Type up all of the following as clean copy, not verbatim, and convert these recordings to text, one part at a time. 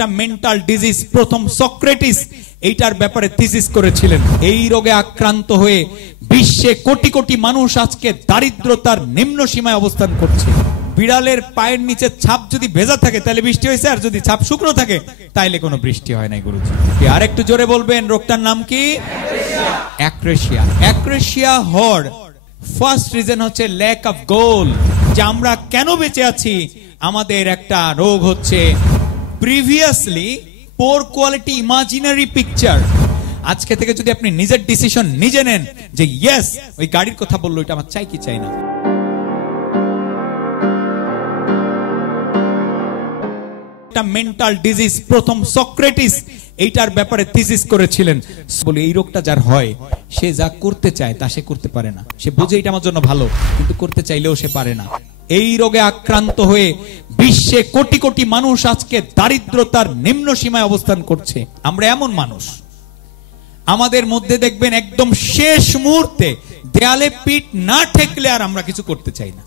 একটা mental disease প্রথম Socrates এইটার ব্যাপারে থিসিস করেছিলেন। এই রোগে আক্রান্ত হয়ে বিশ্বে কোটি কোটি মানুষ আজকে দারিদ্রতার নিম্ন সীমায় অবস্থান করছে। বিড়ালের পায়ের নিচে ছাপ যদি ভেজা থাকে তাহলে বৃষ্টি হয়েছে, আর যদি ছাপ শুকনো থাকে তাইলে কোনো বৃষ্টি হয় নাই। গুরুজি আর একটু জোরে বলবেন, রোগটার নাম কি? অ্যাক্রেশিয়া। অ্যাক্রেশিয়া হওয়ার ফার্স্ট রিজন হচ্ছে ল্যাক অফ গোল। যে আমরা কেন বেঁচে আছি, আমাদের একটা রোগ হচ্ছে প্রিভিয়াসলি পোর কোয়ালিটি ইমাজিনারি পিকচার। আজকে থেকে যদি আপনি নিজের ডিসিশন নিজে নেন যে ইয়েস, ওই গাড়ির কথা বললো এটা আমার চাই কি চাই না, একটা মেন্টাল ডিজিজ প্রথম সক্রেটিস এইটার ব্যাপারে থিসিস করেছিলেন। বলে এই রোগটা যার হয় সে যা করতে চায় তা সে করতে পারে না। সে বুঝে এটা আমার জন্য ভালো, কিন্তু করতে চাইলেও সে পারে না। এই রোগে আক্রান্ত হয়ে বিশ্বে কোটি কোটি মানুষ আজকে দারিদ্রতার নিম্ন সীমায় অবস্থান করছে। আমরা এমন মানুষ, আমাদের মধ্যে দেখবেন একদম শেষ মুহূর্তে দেয়ালে পিঠ না ঠেকলে আর আমরা কিছু করতে চাই না।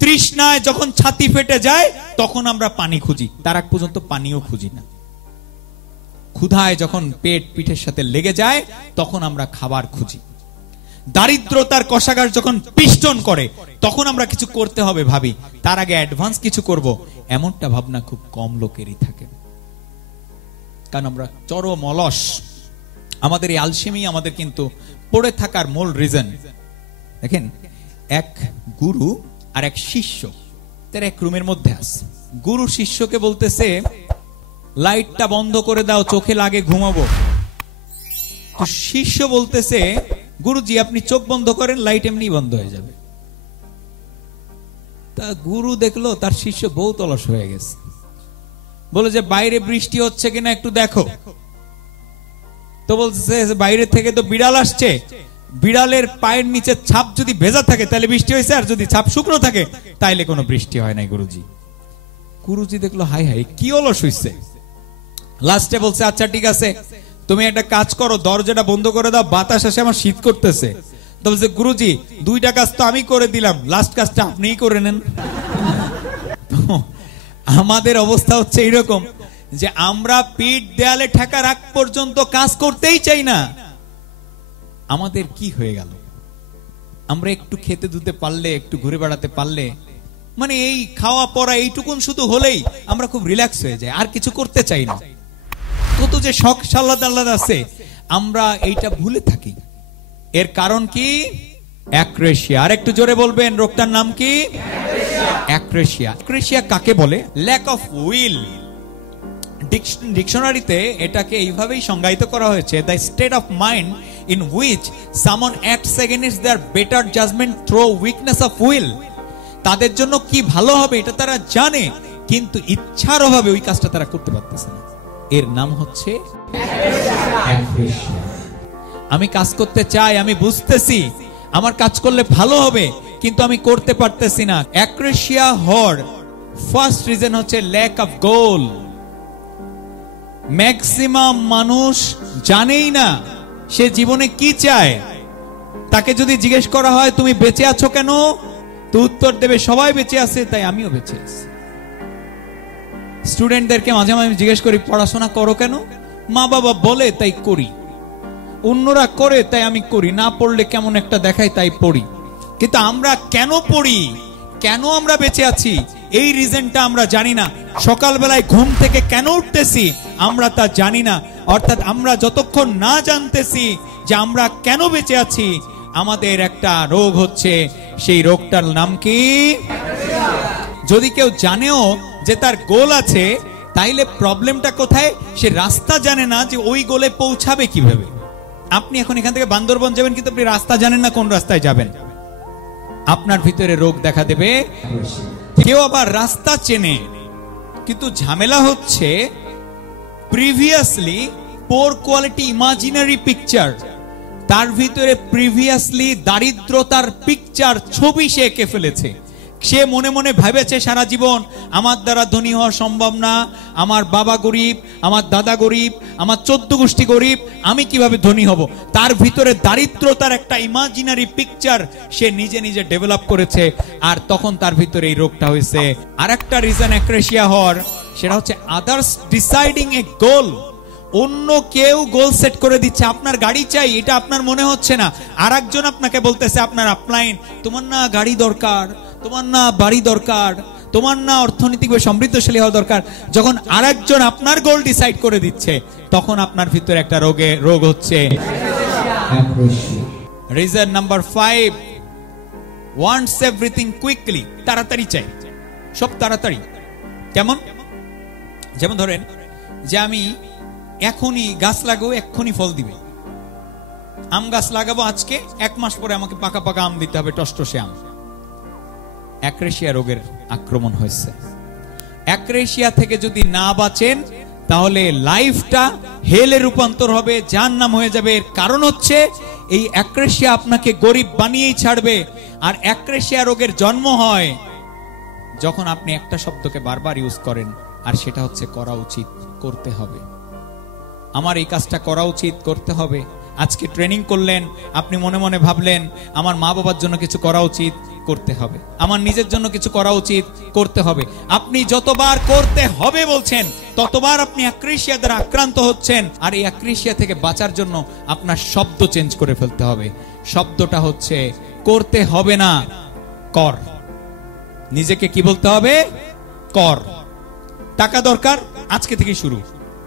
তৃষ্ণায় যখন ছাতি ফেটে যায় তখন আমরা পানি খুঁজি, তার আগ পর্যন্ত পানিও খুঁজি না। ক্ষুধায় যখন পেট পিঠের সাথে লেগে যায় তখন আমরা খাবার খুঁজি। দারিদ্রতার কষাঘাত যখন পিষ্টন করে তখন আমরা কিছু করতে হবে ভাবি, তার আগে অ্যাডভান্স কিছু করব, এমনটা ভাবনা খুব কম লোকেরই থাকে। কারণ আমরা চরম অলস। আমাদের এই আলসেমি আমাদের কিন্তু পড়ে থাকার মূল রিজন। দেখেন, এক গুরু আর এক শিষ্য তার এক রুমের মধ্যে আছে। গুরু শিষ্যকে বলতেছে লাইটটা বন্ধ করে দাও, চোখে লাগে ঘুমাবো। তো শিষ্য বলতেছে গুরুজি আপনি চোখ বন্ধ করেন, লাইট এমনি বন্ধ হয়ে যাবে। তা গুরু দেখলো তার শিষ্য বহুত অলস হয়ে গেছে, বলে যে বাইরে বৃষ্টি হচ্ছে কিনা একটু দেখো। তো বলছে বাইরে থেকে তো বিড়াল আসছে, বিড়ালের পায়ের নিচে ছাপ যদি ভেজা থাকে তাহলে বৃষ্টি হয়েছে, আর যদি ছাপ শুকনো থাকে তাইলে কোনো বৃষ্টি হয় নাই। গুরুজি গুরুজি দেখলো হাই হাই কি অলস হইছে। লাস্টে বলছে আচ্ছা ঠিক আছে, তুমি একটা কাজ করো, দরজাটা বন্ধ করে দাও, বাতাস আসে, আমার শীত করতেছে। তো বলছে গুরুজি দুইটা কাজ তো আমি করে দিলাম, লাস্ট কাজটা আপনিই করে নেন। আমাদের অবস্থা হচ্ছে এইরকম যে আমরা পিঠ দেয়ালে ঠেকার আগ পর্যন্ত কাজ করতেই চাই না। আমাদের কি হয়ে গেল, আমরা একটু খেতে ধুতে পারলে, একটু ঘুরে বেড়াতে পারলে, মানে এই খাওয়া পড়া এইটুকুন শুধু হলেই আমরা খুব রিল্যাক্স হয়ে যাই, আর কিছু করতে চাই না। কত যে শখ সাল্লাদ আল্লাদ আছে, আমরা এইটা ভুলে থাকি। এর কারণ কি? অ্যাক্রেশিয়া। আর একটু জোরে বলবেন, রোগটার নাম কি? অ্যাক্রেশিয়া। অ্যাক্রেশিয়া কাকে বলে? Lack of will. ডিকশনারিতে এটাকে এইভাবেই সংজ্ঞায়িত করা হয়েছে, the state of mind in which someone acts against their better judgement through weakness of will. তাদের জন্য কি ভালো হবে এটা তারা জানে, কিন্তু ইচ্ছার অভাবে ওই কাজটা তারা করতে পারতেছে না। এর নাম হচ্ছে অ্যাক্রেশিয়া। আমি কাজ করতে চাই, আমি বুঝতেছি আমার কাজ করলে ভালো হবে, কিন্তু আমি করতে পারতেছি না। অ্যাক্রেশিয়া হওয়ার ফার্স্ট রিজন হচ্ছে ল্যাক অফ গোল। ম্যাক্সিমাম মানুষ জানেই না সে জীবনে কি চায়। তাকে যদি জিজ্ঞেস করা হয় তুমি বেঁচে আছো কেন, তো উত্তর দেবে সবাই বেঁচে আছে তাই আমিও বেঁচে আছি। স্টুডেন্টদেরকে মাঝে মাঝে জিজ্ঞেস করি পড়াশোনা করো কেন, মা বাবা বলে তাই করি, অন্যরা করে তাই আমি করি, না পড়লে কেমন একটা দেখায় তাই পড়ি। কিন্তু আমরা কেন পড়ি, কেন আমরা বেঁচে আছি, এই রিজনটা আমরা জানি না। সকালবেলায় ঘুম থেকে কেন উঠতেছি আমরা তা জানি না। অর্থাৎ আমরা যতক্ষণ না জানতেছি যে আমরা কেন বেঁচে আছি, আমাদের একটা রোগ হচ্ছে, সেই রোগটার নাম কি? যদি কেউ জানেও যে তার গোল আছে, তাইলে প্রবলেমটা কোথায়? সে রাস্তা জানে না যে ওই গোলে পৌঁছাবে কিভাবে। আপনি এখন এখান থেকে বান্দরবন যাবেন, কিন্তু আপনি রাস্তা জানেন না কোন রাস্তায় যাবেন, আপনার ভিতরে রোগ দেখা দেবে। কেউ আবার রাস্তা চেনে, কিন্তু ঝামেলা হচ্ছে প্রিভিয়াসলি পোর কোয়ালিটি ইমাজিনারি পিকচার, তার ভিতরে প্রিভিয়াসলি দারিদ্রতার পিকচার, ছবি সে এঁকে ফেলেছে। সে মনে মনে ভেবেছে সারা জীবন আমার দ্বারা ধনী হওয়া সম্ভব না, আমার বাবা গরিব, আমার দাদা গরিব, আমার 14 গোষ্ঠী গরিব, আমি কিভাবে ধনী হব। তার ভিতরে দারিদ্রতার একটা ইমাজিনারি পিকচার সে নিজে নিজে ডেভেলপ করেছে, আর তখন তার ভিতরে এই রোগটা হয়েছে। আর একটা রিজন অ্যাক্রেশিয়া হওয়ার, সেটা হচ্ছে আদার্স ডিসাইডিং এ গোল। অন্য কেউ গোল সেট করে দিচ্ছে, আপনার গাড়ি চাই, এটা আপনার মনে হচ্ছে না, আর একজন আপনাকে বলতেছে, আপনার আপলাইন, তোমার না গাড়ি দরকার, তোমার না বাড়ি দরকার, তোমার না অর্থনৈতিকভাবে সমৃদ্ধশালী হওয়া দরকার। যখন আরেকজন আপনার গোল ডিসাইড করে দিচ্ছে, তখন আপনার ভিতরে একটা রোগ হচ্ছে। Reason number 5, wants everything quickly. তাড়াতাড়ি চাই, সব তাড়াতাড়ি। কেমন? যেমন ধরেন যে আমি এখনই গাছ লাগাবো, এক্ষুনি ফল দিবে। আম গাছ লাগাবো আজকে, 1 মাস পরে আমাকে পাকা পাকা আম দিতে হবে, টসটসে আম। অ্যাক্রেশিয়া রোগের আক্রমণ হয়েছে। অ্যাক্রেশিয়া থেকে যদি না বাঁচেন, তাহলে লাইফটা হেলে রূপান্তর হবে, জাহান্নাম হয়ে যাবে। এর কারণ হচ্ছে এই অ্যাক্রেশিয়া আপনাকে গরিব বানিয়েই ছাড়বে। আর অ্যাক্রেশিয়া রোগের জন্ম হয় যখন আপনি একটা শব্দকে বারবার ইউজ করেন, আর সেটা হচ্ছে করা উচিত, করতে হবে। আমার এই কাজটা করা উচিত, করতে হবে। আজকে ট্রেনিং করলেন, আপনি মনে মনে ভাবলেন আমার মা বাবার জন্য কিছু করা উচিত, করতে হবে। আমার নিজের জন্য কিছু করা উচিত, করতে হবে। আপনি যতবার করতে হবে বলছেন, ততবার আপনি অ্যাক্রেশিয়া দ্বারা আক্রান্ত হচ্ছেন। আর এই অ্যাক্রেশিয়া থেকে বাঁচার জন্য আপনার শব্দ চেঞ্জ করে ফেলতে হবে। শব্দটা হচ্ছে করতে হবে না, কর। নিজেকে কি বলতে হবে? কর। টাকা দরকার, আজকে থেকে শুরু,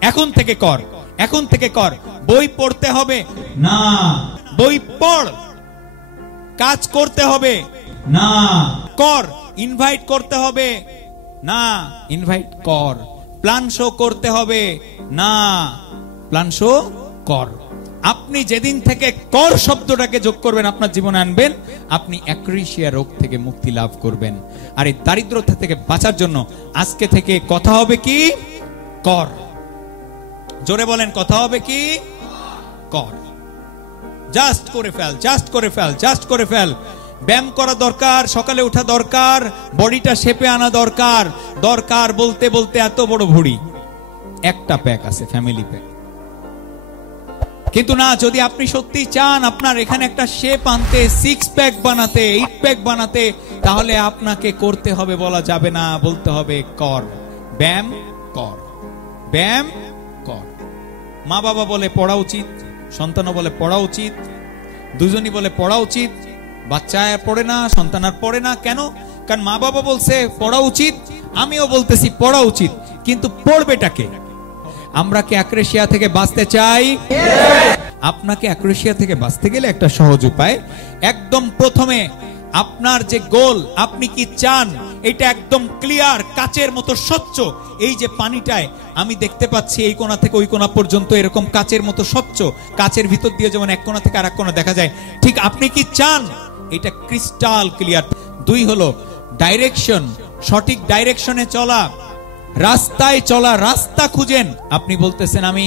এখন থেকে কর, এখন থেকে কর। বই পড়তে হবে না, বই পড়। কাজ করতে হবে না, কর। ইনভাইট করতে হবে না, ইনভাইট কর। প্ল্যান শো করতে হবে না, প্ল্যান শো কর। আপনি যেদিন থেকে কর শব্দটাকে যোগ করবেন, আপনার জীবনে আনবেন, আপনি অ্যাক্রেশিয়া রোগ থেকে মুক্তি লাভ করবেন। আর এই দারিদ্রতা থেকে বাঁচার জন্য আজকে থেকে কথা হবে কি? কর। জোরে বলেন, কথা হবে কি? কর। জাস্ট করে ফেল, জাস্ট করে ফেল, জাস্ট করে ফেল। ব্যায়াম করা দরকার, সকালে ওঠা দরকার, বডিটা শেপে আনা দরকার। দরকার বলতে বলতে এত বড় ভুঁড়ি, একটা প্যাক আছে, ফ্যামিলি প্যাক। কিন্তু না, যদি আপনি সত্যি চান আপনার এখানে একটা শেপ আনতে, 6 প্যাক বানাতে, 8 প্যাক বানাতে, তাহলে আপনাকে করতে হবে বলা যাবে না, বলতে হবে কর। ব্যায়াম কর, ব্যায়াম কর। মা বাবা বলে পড়া উচিত, সন্তানও বলে পড়া উচিত, দুজনই বলে পড়া উচিত। বাচ্চা আর পড়ে না, সন্তান আর পড়ে না। কেন? কারণ মা বাবা বলছে পড়া উচিত, আমিও বলতেছি পড়া উচিত, কিন্তু পড়বেটাকে। আমরা কি অ্যাক্রেশিয়া থেকে বাঁচতে চাই? আপনাকে অ্যাক্রেশিয়া থেকে বাঁচতে গেলে একটা সহজ উপায়, একদম প্রথমে আপনার যে গোল, আপনি কি চান, এটা একদম ক্লিয়ার, কাচের মতো স্বচ্ছ। এই যে পানিটায় আমি দেখতে পাচ্ছি এই কোণা থেকে ওই কোণা পর্যন্ত এরকম কাচের মতো স্বচ্ছ, কাচের ভিতর দিয়ে যেমন এক কোণা থেকে আরেক কোণা দেখা যায়, ঠিক আপনি কি চান এটা ক্রিস্টাল ক্লিয়ার। 2 হলো ডাইরেকশন, সঠিক ডাইরেকশনে চলা, রাস্তায় চলা, রাস্তা খুঁজেন। আপনি বলতেছেন আমি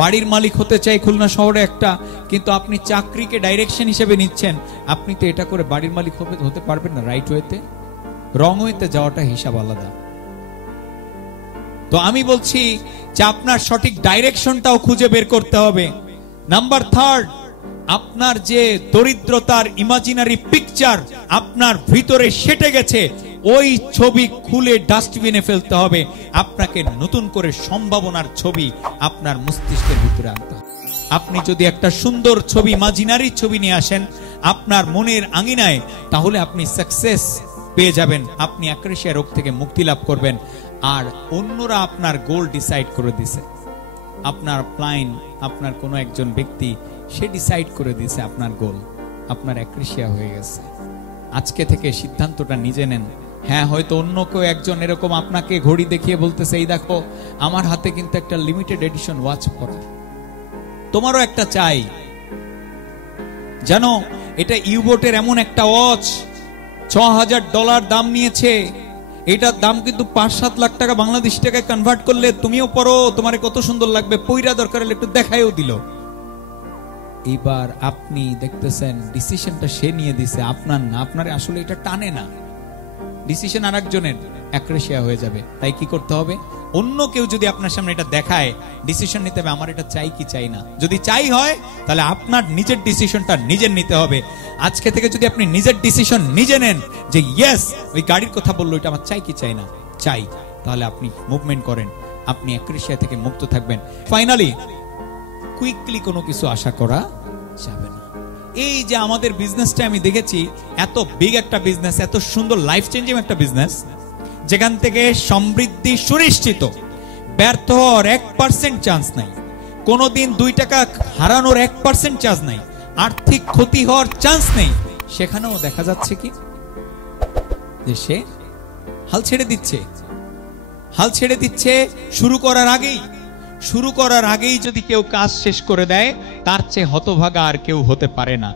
বাড়ির মালিক হতে চাই খুলনা শহরে একটা, কিন্তু আপনি চাকরিকে ডাইরেকশন হিসেবে নিচ্ছেন। আপনি তো এটা করে বাড়ির মালিক হতে পারবেন না। রাইট ওয়েতে, রং ওয়েতে যাওয়াটা হিসাব আলাদা। তো আমি বলছি যে আপনার সঠিক ডাইরেকশনটাও খুঁজে বের করতে হবে। নাম্বার 3, আপনার যে দরিদ্রতার ইমাজিনারি পিকচার আপনার ভিতরে সেটে গেছে, ওই ছবি খুলে ডাস্টবিনে ফেলতে হবে। আপনাকে নতুন করে সম্ভাবনার ছবি আপনার মস্তিষ্কের ভিতরে আনতে হবে। আপনি যদি একটা সুন্দর ছবি, ইমাজিনারি ছবি নিয়ে আসেন আপনার মনের আঙিনায়, তাহলে আপনি সাকসেস পেয়ে যাবেন, আপনি অ্যাক্রেশিয়া রোগ থেকে মুক্তি লাভ করবেন। আর অন্যরা আপনার গোল ডিসাইড করে দিছে, আপনার প্ল্যান, আপনার কোনো একজন ব্যক্তি সে ডিসাইড করে দিয়েছে আপনার গোল, আপনার অ্যাক্রেশিয়া হয়ে গেছে। আজকে থেকে সিদ্ধান্তটা নিজে নেন। হ্যাঁ, হয়তো অন্য কেউ একজন এরকম আপনাকে ঘড়ি দেখিয়ে বলতেছে এই দেখো আমার হাতে কিন্তু একটা লিমিটেড এডিশন ওয়াচ পরা, তোমারও একটা চাই। জানো এটা ইউবোটের এমন একটা ওয়াচ, $6000 দাম নিয়েছে। এটার দাম কিন্তু 5-7 লাখ টাকা বাংলাদেশি টাকায় কনভার্ট করলে তুমিও পড়ো, তোমার কত সুন্দর লাগবে, পয়রা দরকার হলে একটু দেখাইও দিল। এবার আপনি দেখতেছেন ডিসিশনটা সে নিয়ে দিছে, আপনার না, আপনার আসলে এটা টানে না, ডিসিশন আরেকজনের, অ্যাক্রেশিয়া হয়ে যাবে। তাই কি করতে হবে? অন্য কেউ যদি আপনার সামনে এটা দেখায়, ডিসিশন নিতে হবে আমার এটা চাই কি চাই না। যদি চাই হয় তাহলে আপনার নিজের ডিসিশনটা নিজের নিতে হবে। আজকে থেকে যদি আপনি নিজের ডিসিশন নিজে নেন যে ইয়েস, ওই গাড়ির কথা বললো এটা আমার চাই কি চাই না, চাই, তাহলে আপনি মুভমেন্ট করেন, আপনি অ্যাক্রেশিয়া থেকে মুক্ত থাকবেন। ফাইনালি কুইকলি কোনো কিছু আশা করা যাবে না। এই যে আমাদের বিজনেসটা আমি দেখেছি, এত বিগ একটা বিজনেস, এত সুন্দর লাইফ চেঞ্জিং একটা বিজনেস, যেখান থেকে সমৃদ্ধি সুনিশ্চিত, ব্যর্থ হওয়ার 1% চান্স নাই, কোনোদিন 2 টাকা হারানোর 1% চান্স নাই, আর্থিক ক্ষতি হওয়ার চান্স নেই, সেখানেও দেখা যাচ্ছে কি যে সে হাল ছেড়ে দিচ্ছে। হাল ছেড়ে দিচ্ছে শুরু করার আগেই যদি কেউ কাজ শেষ করে দেয়, তার চেয়ে হতভাগা আর কেউ হতে পারে না।